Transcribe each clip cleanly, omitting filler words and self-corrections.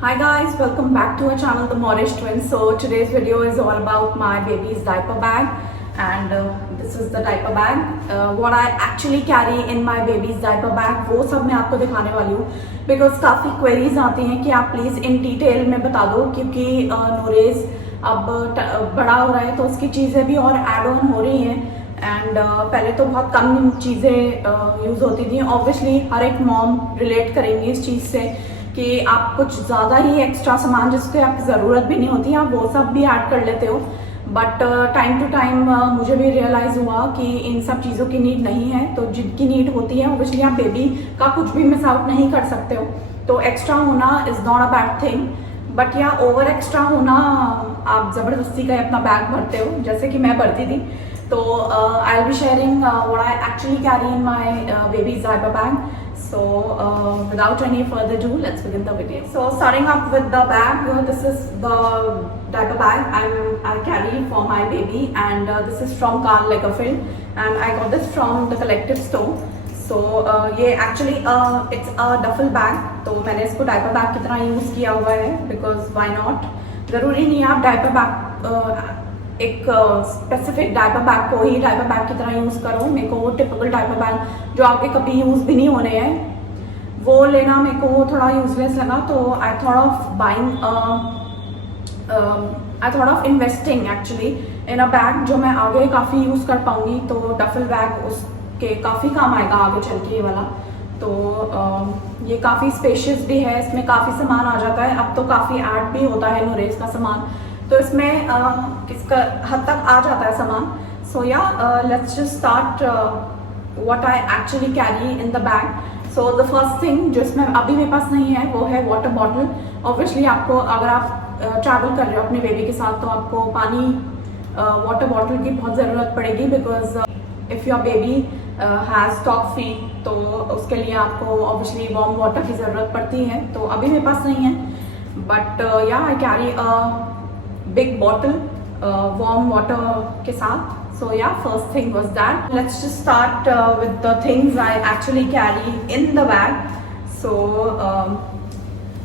Hi guys, welcome back to our channel, The Moorish Twins. So today's video is all about my baby's diaper bag, and this is the diaper bag. What I actually carry in my baby's diaper bag, वो सब मैं आपको दिखाने वाली हूँ because काफ़ी queries आती हैं कि आप प्लीज़ इन डिटेल में बता दो, क्योंकि नूरेज अब बड़ा हो रहा है तो उसकी चीज़ें भी और एड ऑन हो रही हैं एंड पहले तो बहुत कम चीज़ें यूज़ होती थी. ऑब्वियसली हर एक मॉम रिलेट करेंगी इस चीज़ से कि आप कुछ ज़्यादा ही एक्स्ट्रा सामान जिसकी आपकी ज़रूरत भी नहीं होती आप वो सब भी ऐड कर लेते हो. बट टाइम टू टाइम मुझे भी रियलाइज़ हुआ कि इन सब चीज़ों की नीड नहीं है. तो जिनकी नीड होती है ऑब्वियसली आप बेबी का कुछ भी मिस आउट नहीं कर सकते हो. तो एक्स्ट्रा होना is not a bad thing, but या ओवर एक्स्ट्रा होना आप ज़बरदस्ती का अपना बैग भरते हो जैसे कि मैं भरती थी. तो I will be sharing what I actually carry in my babies diaper bag. So without any further ado, let's begin the video. So starting up with the bag, this is the diaper bag I carry for my baby, and this is from Karl Lagerfeld, and I got this from the Collective store. So ये actually it's a duffel bag. तो मैंने इसको diaper bag की तरह use किया हुआ है because why not. ज़रूरी नहीं है आप डायपर बैग एक स्पेसिफिक डायपर बैग को ही डायपर बैग की तरह यूज़ करो. मेरे को वो टिपिकल डायपर बैग जो आपके कभी यूज़ भी नहीं होने हैं वो लेना मेरे को थोड़ा यूजलेस लगा. तो I thought of buying I thought of investing actually in a bag जो मैं आगे काफ़ी यूज़ कर पाऊँगी. तो डफल बैग उसके काफ़ी काम आएगा आगे चल के ये वाला. तो ये काफ़ी स्पेशियस भी है, इसमें काफ़ी सामान आ जाता है. अब तो काफ़ी ऐड भी होता है नूरेज का सामान, तो इसमें इसका हद तक आ जाता है सामान. सो या let's just start what I actually carry in the bag. So the first thing जो इसमें अभी मेरे पास नहीं है वो है वाटर बॉटल. ऑब्वियसली आपको अगर आप ट्रैवल कर रहे हो अपने बेबी के साथ तो आपको पानी वाटर बॉटल की बहुत ज़रूरत पड़ेगी because if your baby has top feed तो उसके लिए आपको ऑब्वियसली वार्म वाटर की ज़रूरत पड़ती है. तो अभी मेरे पास नहीं है, बट या I carry big bottle warm water के साथ. So yeah, first thing was that. Let's just start with the things I actually carry in the bag. So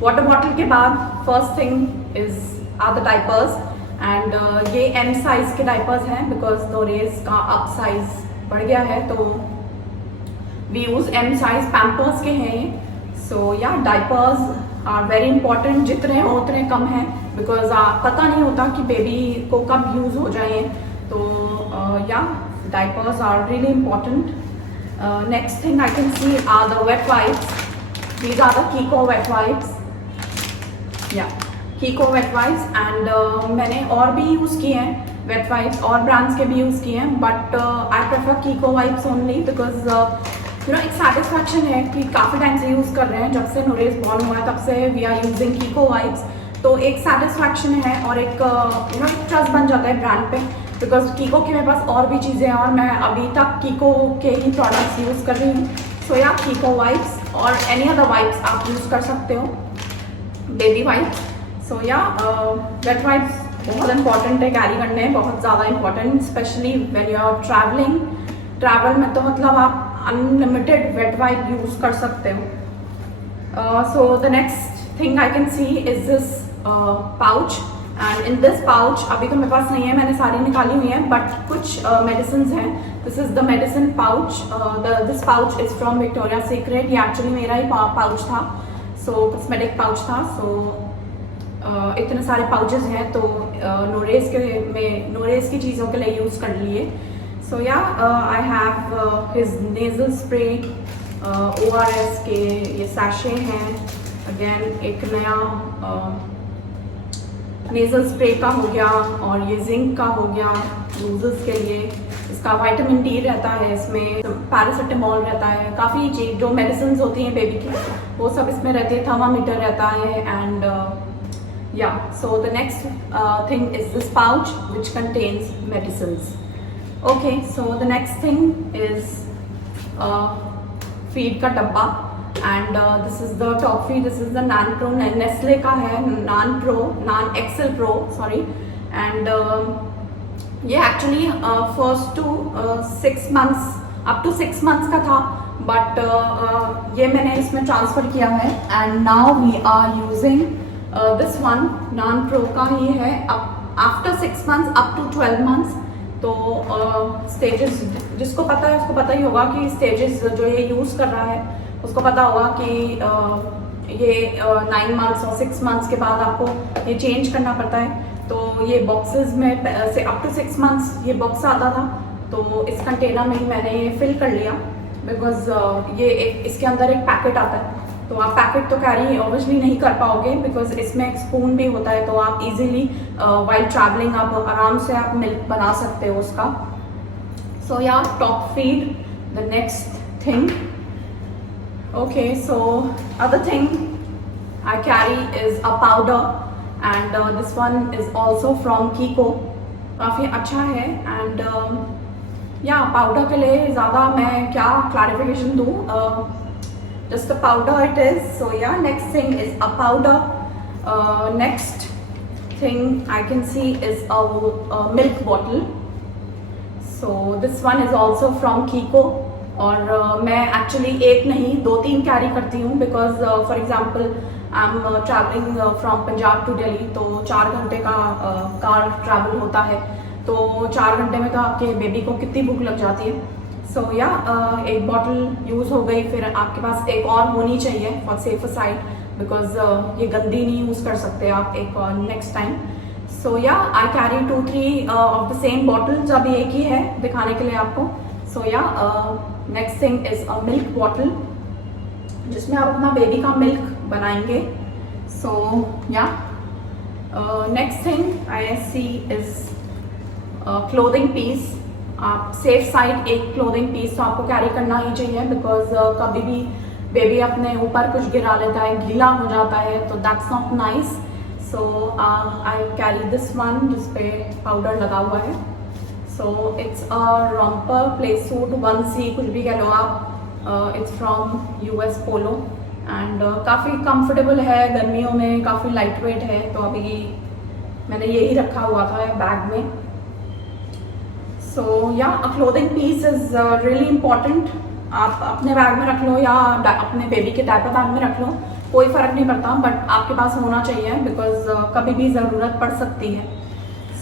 water bottle के बाद first thing are the diapers, and ये M size के diapers हैं because नूरेज का up size बढ़ गया है तो we use M size Pampers के हैं ये. So yeah, diapers are very important. जितने हो उतने कम हैं बिकॉज पता नहीं होता कि बेबी को कब यूज़ हो जाए. तो yeah diapers are really important. Next thing I can see are the wet wipes. These are the Kiko wet wipes. Yeah Kiko wet wipes. And मैंने और भी यूज़ किए हैं वेट वाइप्स और ब्रांड्स के भी यूज़ किए हैं, but I prefer कीको wipes only because एक सेटिस्फैक्शन है कि काफ़ी टाइम से यूज़ कर रहे हैं. जब से नूरेज बॉर्न हुआ है तब से we are using Kiko wipes. तो एक सेटिस्फैक्शन है और एक एक ट्रस्ट बन जाता है ब्रांड पे बिकॉज कीको के मेरे पास और भी चीज़ें हैं और मैं अभी तक कीको के ही प्रोडक्ट्स यूज़ कर रही हूँ. सो या कीको वाइप्स और एनी अदर वाइप्स आप यूज़ कर सकते हो, baby wipes. So yeah wet wipes बहुत इंपॉर्टेंट है कैरी करने, बहुत ज़्यादा important especially when you are travelling. Travel में तो मतलब आप अनलिमिटेड वेट वाइप यूज़ कर सकते हो. सो the next thing I can see is this pouch, and in this pouch अभी तो मेरे पास नहीं है, मैंने सारी निकाली हुई हैं, बट कुछ मेडिसिन हैं. This is the medicine pouch. This pouch is from Victoria secret. ये एक्चुअली मेरा ही पाउच था, सो कॉस्मेटिक पाउच था. सो इतने सारे पाउचेस हैं तो नूरेज की चीज़ों के लिए यूज़ कर लिए. सो yeah I have his nasal spray, ORS के ये सैशे हैं. अगेन एक नया नेजल स्प्रे का हो गया और ये जिंक का हो गया यूजर्स के लिए. इसका विटामिन डी रहता है, इसमें पैरासिटामोल रहता है, काफ़ी चीज़ जो मेडिसिन होती हैं बेबी की वो सब इसमें रहती है. थर्मामीटर रहता है. And yeah so the next thing is this pouch which contains medicines. Okay, so the next thing is feed का डब्बा, and this is the top feed. This is the NAN pro, Nestle का है, NAN Excel pro sorry. And ये actually first to 6 months up to 6 months का था, but ये मैंने इसमें ट्रांसफ़र किया है. And now we are using this one NAN pro का ही है, after 6 months up to 12 months. तो स्टेजेस जिसको पता है उसको पता ही होगा कि स्टेजेस जो ये यूज़ कर रहा है उसको पता होगा कि ये 9 मंथ्स और 6 मंथ्स के बाद आपको ये चेंज करना पड़ता है। तो ये बॉक्सेस में से अप टू 6 मंथ्स ये बॉक्स आता था, तो इस कंटेनर में ही मैंने ये फिल कर लिया, बिकॉज ये इसके अंदर एक पैकेट आता है। तो आप पैकेट तो कैरी ऑब्वियसली नहीं कर पाओगे, बिकॉज इसमें एक स्पून भी होता है, तो आप इजीली वाइल ट्रैवलिंग आप आराम से आप मिल्क बना सकते हो उसका। सो या top feed the next thing. Okay, so other thing I carry is a powder, and this one is also from Kiko, काफ़ी अच्छा है। एंड या पाउडर के लिए ज़्यादा मैं क्या क्लैरिफिकेशन दूँ, just a powder it is. So yeah, next thing is a powder. Next thing I can see is a milk bottle. So this one is also from Kiko. और मैं actually एक नहीं 2-3 कैरी करती हूँ, because for example I am travelling from Punjab to Delhi, तो 4 घंटे का car travel होता है। तो 4 घंटे में तो आपके बेबी को कितनी भूख लग जाती है। सो या एक बॉटल यूज़ हो गई, फिर आपके पास एक और होनी चाहिए फॉर सेफर साइड, बिकॉज ये गंदी नहीं यूज़ कर सकते आप एक और next time. So yeah I carry 2-3 of the same bottles, अभी एक ही है दिखाने के लिए आपको। So yeah next thing is a milk bottle, जिसमें आप अपना बेबी का मिल्क बनाएंगे। So yeah next thing I see is clothing piece. आप सेफ साइड एक क्लोथिंग पीस तो आपको कैरी करना ही चाहिए, बिकॉज कभी भी बेबी अपने ऊपर कुछ गिरा लेता है, गीला हो जाता है, तो that's not nice. So I carry this one जिसपे पाउडर लगा हुआ है। So it's a romper play suit 1C कुछ भी कह लो आप। It's from US polo, and काफ़ी कंफर्टेबल है, गर्मियों में काफ़ी लाइट वेट है, तो अभी मैंने यही रखा हुआ था बैग में। So yeah a clothing piece is really important. आप अपने बैग में रख लो या अपने बेबी के डायपर बैग में रख लो, कोई फ़र्क नहीं पड़ता, बट आपके पास होना चाहिए, बिकॉज कभी भी ज़रूरत पड़ सकती है।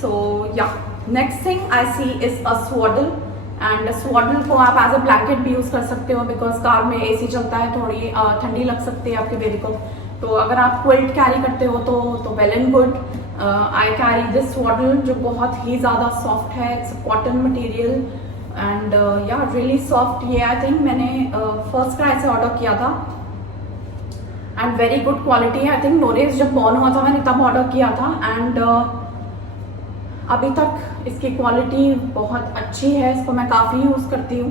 So yeah next thing I see is a swaddle, and swaddle को आप एज अ ब्लैंकेट भी यूज़ कर सकते हो, बिकॉज कार में AC चलता है, थोड़ी ठंडी लग सकती है आपके बेबी को। तो अगर आप क्विल्ट कैरी करते हो तो well and good. I carry this swaddle जो बहुत ही ज़्यादा सॉफ्ट है, it's cotton material and yeah really soft. ये आई थिंक मैंने फर्स्ट क्राई से ऑर्डर किया था, एंड वेरी गुड क्वालिटी है। आई थिंक नोरेस जब बॉर्न हुआ था मैंने तब ऑर्डर किया था, एंड अभी तक इसकी क्वालिटी बहुत अच्छी है, इसको मैं काफ़ी यूज़ करती हूँ।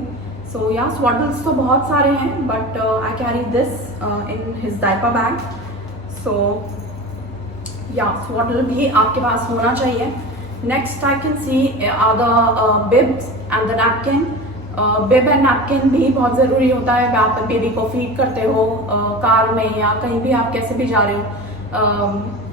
सो या स्वाडल्स तो बहुत सारे हैं, but I carry this in his diaper bag. So yeah swaddle भी आपके पास होना चाहिए। Next I can see are the bibs and the napkin. Bib and napkin भी बहुत ज़रूरी होता है, आप बेबी को फीड करते हो कार में या कहीं भी आप कैसे भी जा रहे हो,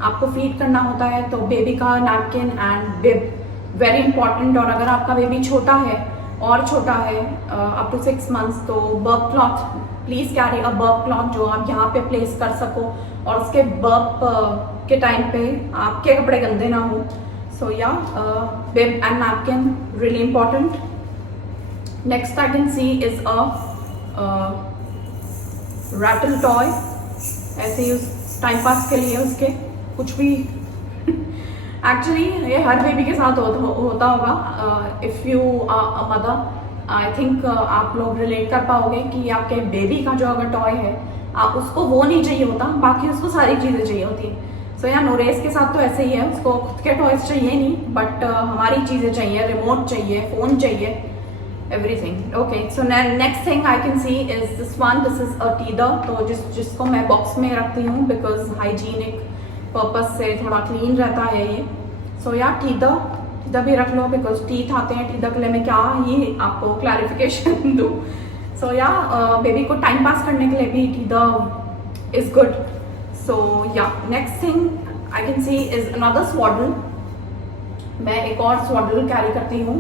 आपको फीड करना होता है, तो बेबी का napkin and bib very important. और अगर आपका बेबी छोटा है और छोटा है अप टू 6 मंथ्स, तो burp cloth please carry a burp cloth जो आप यहाँ पे प्लेस कर सको, और उसके बर्प के टाइम पे आपके कपड़े गंदे ना हो। So yeah bib and napkin really important. Next I can see is a rattle toy, ऐसे ही टाइम पास के लिए उसके कुछ भी एक्चुअली ये हर बेबी के साथ होता होगा। If you a mother I think आप लोग रिलेट कर पाओगे कि आपके बेबी का जो अगर टॉय है, आप उसको वो नहीं चाहिए होता, बाकी उसको सारी चीज़ें चाहिए होती हैं। सो या नोरेस के साथ तो ऐसे ही है, उसको खुद के टॉयज चाहिए नहीं, बट हमारी चीज़ें चाहिए, रिमोट चाहिए, फ़ोन चाहिए, everything. Okay, so next thing I can see is this one, this is a teether. तो जिसको मैं बॉक्स में रखती हूँ, बिकॉज हाइजीनिक पर्पज से थोड़ा क्लीन रहता है ये। सो या टीदर भी रख लो, बिकॉज टीथ आते हैं टीदर के लिए। मैं क्या ये आपको क्लैरिफिकेशन दूँ। सो या बेबी को टाइम पास करने के लिए भी teether is good. So yeah next thing I can see is another swaddle. मैं एक और स्वाडल कैरी करती हूँ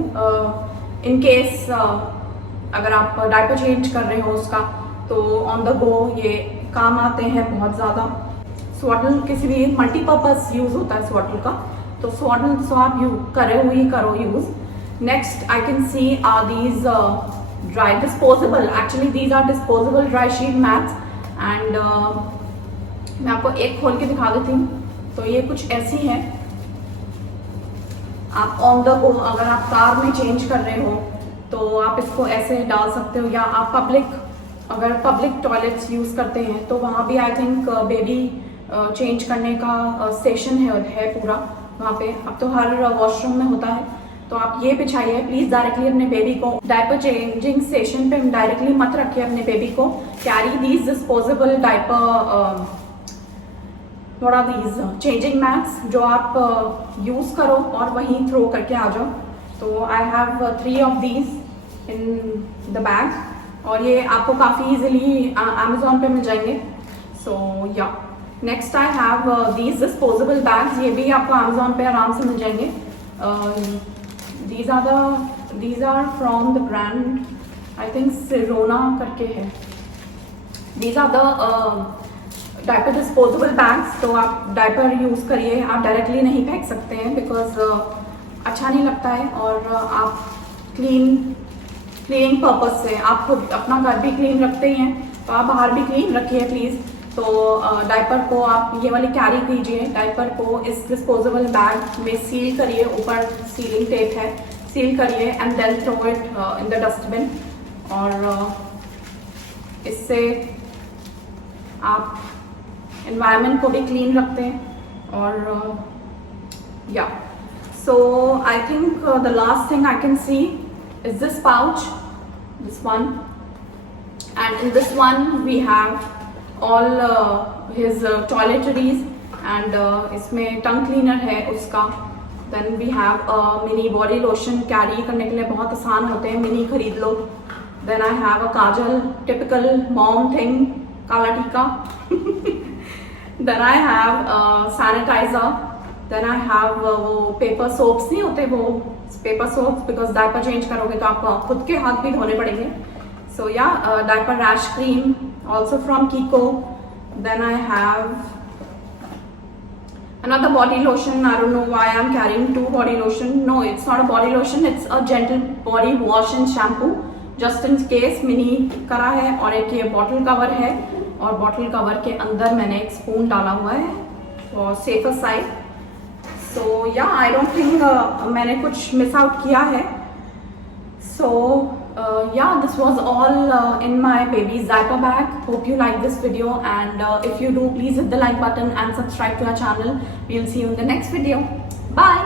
इन केस अगर आप डायपर चेंज कर रहे हो उसका, तो ऑन द गो ये काम आते हैं बहुत ज़्यादा। स्वॉटल किसी भी मल्टीपर्पज यूज होता है स्वॉटल का, तो स्वॉटल तो आप करो use. Next I can see are these dry disposable, actually these are disposable dry sheet mats and मैं आपको एक खोल के दिखा देती हूँ। तो ये कुछ ऐसी है, आप ऑन द गो अगर आप कार में चेंज कर रहे हो तो आप इसको ऐसे डाल सकते हो, या आप अगर पब्लिक टॉयलेट्स यूज़ करते हैं तो वहाँ भी आई थिंक बेबी चेंज करने का स्टेशन है पूरा वहाँ पे। अब तो हर वॉशरूम में होता है, तो आप ये बिछाइए प्लीज़। डायरेक्टली अपने बेबी को डायपर चेंजिंग स्टेशन पे डायरेक्टली मत रखिए अपने बेबी को। Carry these disposable diaper, what are these changing mats, जो आप यूज़ करो और वहीं थ्रो करके आ जाओ। तो I have 3 of these in the bag, और ये आपको काफ़ी इजीली अमेजोन पे मिल जाएंगे। सो yeah next I have these disposable bags, ये भी आपको अमेजोन पे आराम से मिल जाएंगे। these are from the brand I think Sirona करके है। These are the diaper disposable bags. तो आप डायपर यूज़ करिए, आप डायरेक्टली नहीं फेंक सकते हैं बिकॉज अच्छा नहीं लगता है, और आप क्लीनिंग पर्पज से आप खुद अपना घर भी क्लीन रखते ही हैं, तो आप बाहर भी क्लीन रखिए प्लीज़। तो डायपर को आप ये वाली कैरी कीजिए, डायपर को इस डिस्पोजेबल बैग में सील करिए, ऊपर सीलिंग टेप है, सील करिए and then throw it in the dustbin. और इससे आप एनवायरनमेंट को भी क्लीन रखते हैं। और yeah so I think the last thing I can see is this pouch, this one, and in this one we have all his toiletries and इसमें tongue cleaner है उसका। Then we have mini body lotion, carry करने के लिए बहुत आसान होते हैं, मिनी खरीद लो। Then I have a kajal, typical mom thing, काला टीका। Then I have sanitizer. Then I have वो पेपर सोप्स नहीं होते, वो paper soaps, because diaper change करोगे तो आपको खुद के हाथ भी धोने पड़ेंगे। सो या diaper rash cream also from Kiko. Then I have another body lotion. I don't know why I'm carrying 2 body lotion. No, it's not a body lotion. It's a gentle body wash and shampoo. Just in case mini करा है, और एक ये bottle cover है, और bottle cover के अंदर मैंने एक स्पून डाला हुआ है for safer side. So yeah I don't think मैंने कुछ मिस आउट किया है। So yeah this was all in my baby's diaper bag. Hope you like this video, and if you do please hit the like button and subscribe to our channel. We will see you in the next video. Bye.